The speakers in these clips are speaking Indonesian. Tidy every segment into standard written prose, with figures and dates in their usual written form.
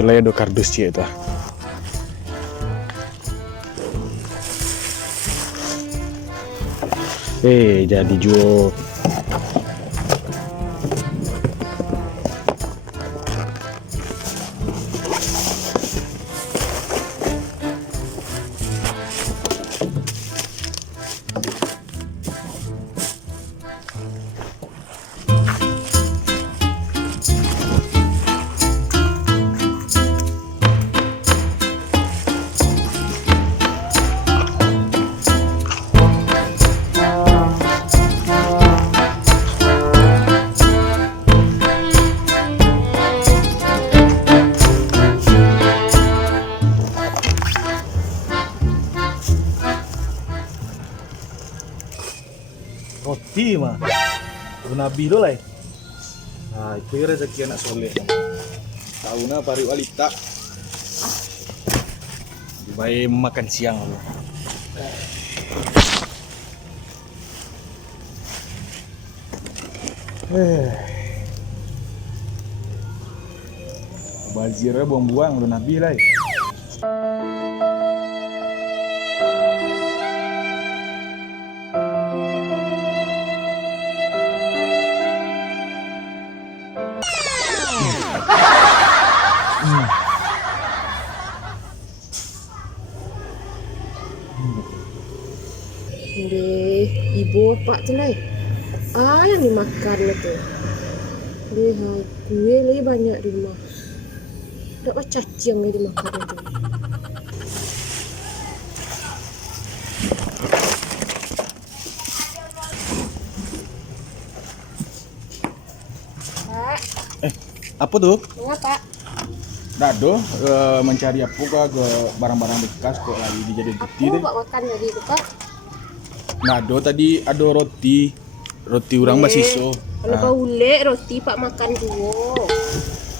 itulah ya do kardus cie itu. Jadi jual. Roti mah, Nabi lo lah. Nah itu rezeki anak soleh. Tahu na pari walita. Baik makan siang lo. Bazirnya buang-buang lo Nabi lah. Deh, ibu pak tu lah. Yang dimakan itu. Lihat, gue lebih banyak di rumah. Tak apa cacing yang dimakan itu. Pak. Apa tuh? Mengapa? Dado mencari apa ke barang-barang bekas kok lagi dijadiin peti deh. Aku pak makan tadi itu pak. Nado tadi ada roti urang basiso. Kalau kau ule roti pak makan dulu.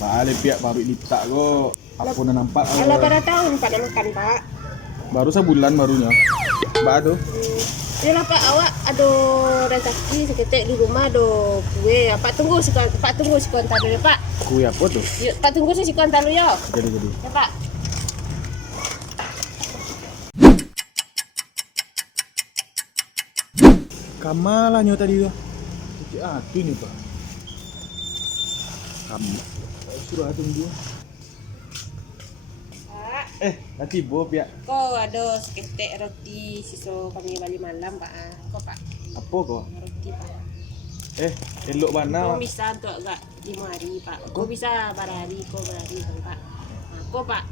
Balik pihak pabrik lita kok. Apa udah nampak? Kalau pada tahun pak nak makan pak. Baru sebulan barunya. Mbak tuh. Ya lah pak, awak ada rezeki seketik di rumah ada kue. Pak tunggu sekontar dulu pak. Kue apa tuh? Yuk, pak tunggu sekontar dulu ya. Jadi. Ya pak. Kamalahnya tadi tuh. Itu nih pak. Kamu suruh tunggu. Pak. Nanti Bob ya. Kau ada seketek roti siso kami balik malam pak. Kau pak. Apa kok? Roti pak. Elok mana? Kau bisa untuk agak 5 hari pak. Kau bisa berhari kan pak. Kau pak.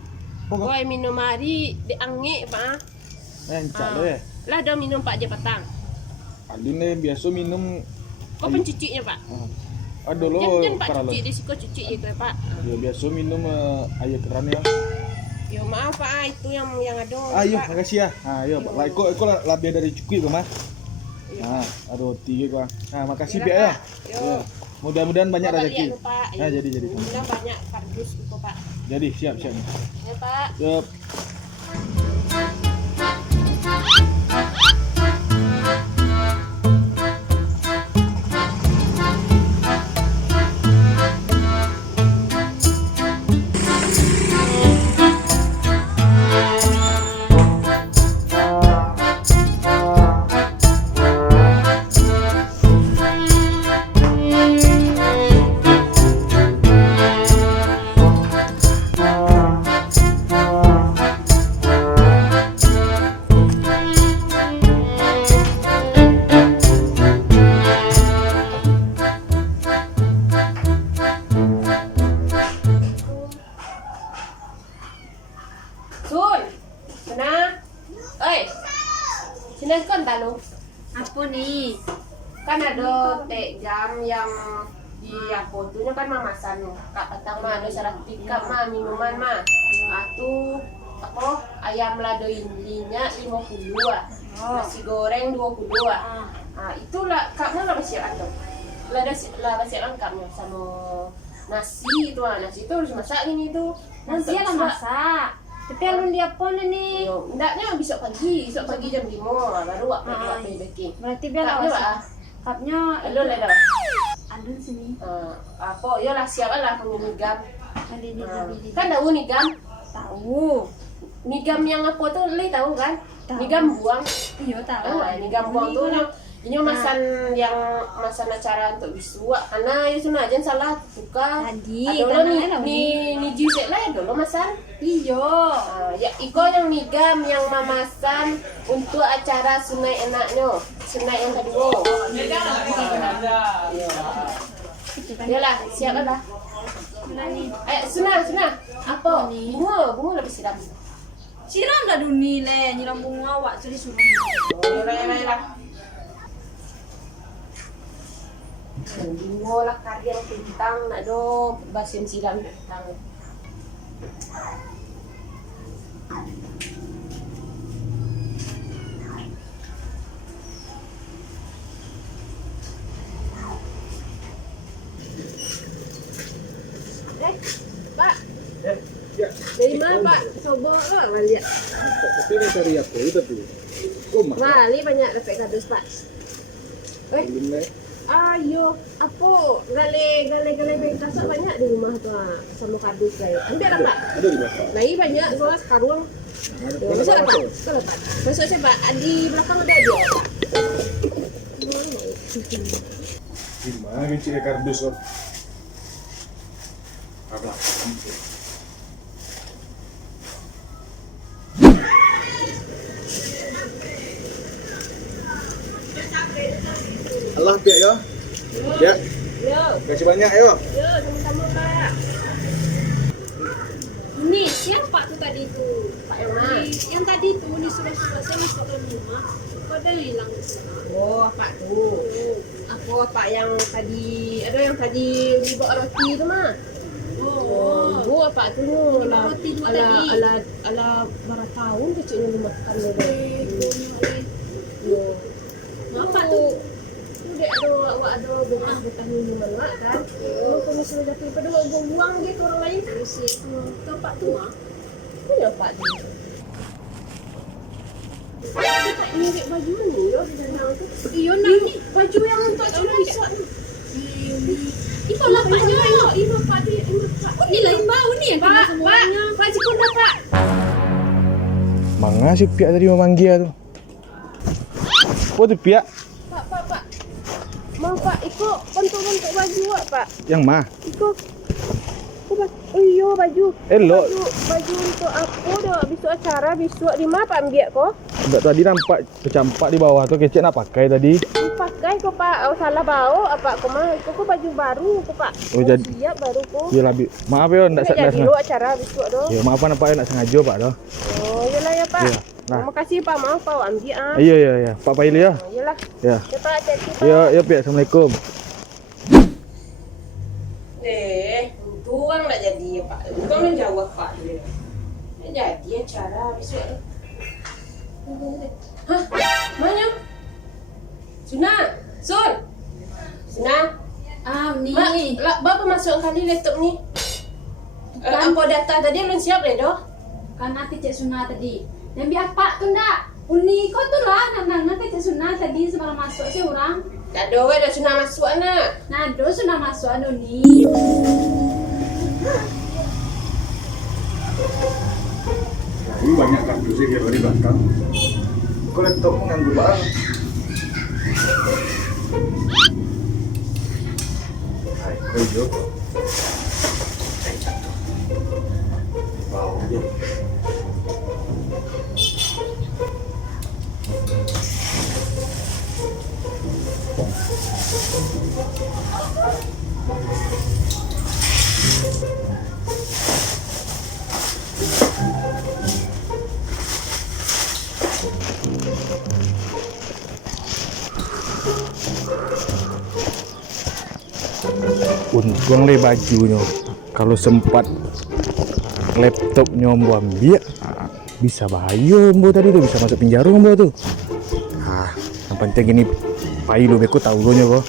Kau minum hari diangik pak. Encak lo ya. Lah ada minum pak je petang. Alin biasa minum. Kau pencucinya pak. Ada lo. Jangan pak cuci di siko cuci itu pak. Ya biasa minum air keran ya. Yo maaf pak, itu yang ada. Ayo, pak. makasih ya. Ayo, Pak. Iko lebih dari cukup kok, Mas. Nah, roti kok. Nah, makasih Pak ya. Yo. Mudah-mudahan banyak rezeki. Nah, jadi. Mudah banyak kardus itu pak. Jadi, siap. Ya pak. Siap. Sun, mana? Sini kan talu. Apa nih? Kan ada teh jam yang di apa tuh kan mamasan kak petang mah ada syarat tikap mah minuman mah. Atu apa ayam lado ininya 50 nasi goreng 22. Itulah kaknya lah siap atau lah siap lengkapnya sama nasi itu nasi itu harus masak ini tuh. Nanti lah masak. Tapi alun dia apa nih? Yo, ndaknya besok pagi jam 5 baru buat baking. Berarti biar Kapnya awas. lah. Kapnya Alun lah dah. alun sini. Apa yo lah siap lah pengumigam. Kan tahu nigam? Tahu. Nigam yang apa tuh li tahu kan? Tahu. Nigam buang. Iya tahu. Nigam buang tuh ini masan yang masan acara untuk bisua karena itu najan salah suka. Tadi, Adolo tanahnya ni jusek lah ya dulu masan. Iya. Ya iko yang nigam yang mamasan untuk acara sunai enaknya, sunai yang kedua. Yalah, siap lah. Ayo sunah. Apa? Bunga lebih siram. Siram dah duni le, nyiram bunga awak sudah suruh. Yalah. Bunga lah karya tentang nak do basim siram tentang. Pak. Ya. Dari mana Pak? Coba lah lihat. Tapi ini cari apa itu tuh? Koma. Wali banyak dapat kardus Pak. Ini. Ayo, apa? Gale bengkasa banyak di rumah tuh sama kardus lah. Ambil lah Pak. Ada di belakang. Lagi banyak soalnya sekarang. Masuk lah Pak. Masuk saya Pak. Di belakang ada dia. Gimana cik kardus kok? Apa? Allah pihak ya. Ya. Yo, Kasih banyak yo. sama-sama Pak. Ini siapa tuh tadi tuh? Pak yang mana? Yang tadi tuh ini sudah selesai masuk ke rumah. Kok ada yang hilang di sana? Oh, Pak tuh. Apa Pak yang tadi ada yang tadi dibawa roti itu mah? Oh. Bu apa tu Dibawa roti dua tadi. ala berapa tahun kecilnya dimakan dulu. Yo. Apa tuh? Udah ada bekas minuman mak kan. Kalau kamu sudah jatuh pada buang dia ke orang lain. Ke Pak tua. Punya Pak dia. Kita mirip baju ni yo di dalam tu. Iya nak ni. Baju yang untuk cuma bisa ni. Itu lah Paknya. Ini Pak dia. Oh, ni lain bau ni yang kena semuanya. Pak cikgu dah Pak. Manga si pihak tadi memanggil tu. Apa tu pihak? Pak. Mau Pak, ikut bentuk-bentuk baju awak Pak. Yang mah? Ikut. Oh iya baju. Elok. Baju untuk apa dah? Besok acara, besok di mana Pak ambil kau? Enggak tadi nampak tercampak di bawah tu kecek nak pakai tadi. Pakai kau Pak, oh, salah bau apa kau mah? Kau baju baru kau Pak. Oh, jadi siap baru kau. Yalah maaf ya ndak Jadi sengaja. dulu acara besok doh. Ya maaf nampak nak sengaja Pak dah. Oh iyalah ya Pak. Ya. Nah. Terima kasih Pak, maaf Pak ambil ah. Iya. Pak Paili ya. Oh, iyalah. Ya. Ya Pak, hati-hati Pak. Ya pihak. Assalamualaikum. Untung nak jadi ya Pak. Untung menjawab Pak dia. Jadi acara besok tu. Hah? Mana? Sun. Ni. Berapa masuk kali laptop ni? Apa data tadi belum siap le doh? Kan nanti Cik Suna tadi. Dan biar Pak tu ndak. Uni kau tu lah nanti Cik Suna tadi sebelum masuk si orang. Tak ada dah sudah masuk anak. Nado sudah masuk anu ni. Ini banyak kardus sih di belakang. Kau laptop nganggur barang. Hai, yo. Wow, dia. Untung le bajunya. Kalau sempat laptopnya mau ambil, bisa bahaya Mbo tadi tuh, bisa masuk penjara Mbo tuh. Yang penting ini pai lu beku tahu lo nya kok.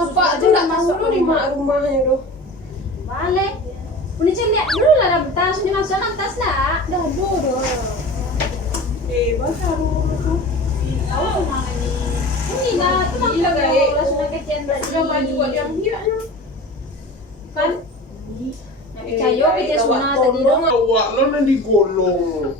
Apa tu nak masuk lu di mak rumahnya doh? Balik. Uni cek lihat dulu lah dah tas ni masuk atas lah. Dah bodoh. Tahu semangat ni. Ini lah, tu nak kalau sudah kecian berarti. Kan? Nak percaya kerja sunat tadi dong. Awak lo nanti golong.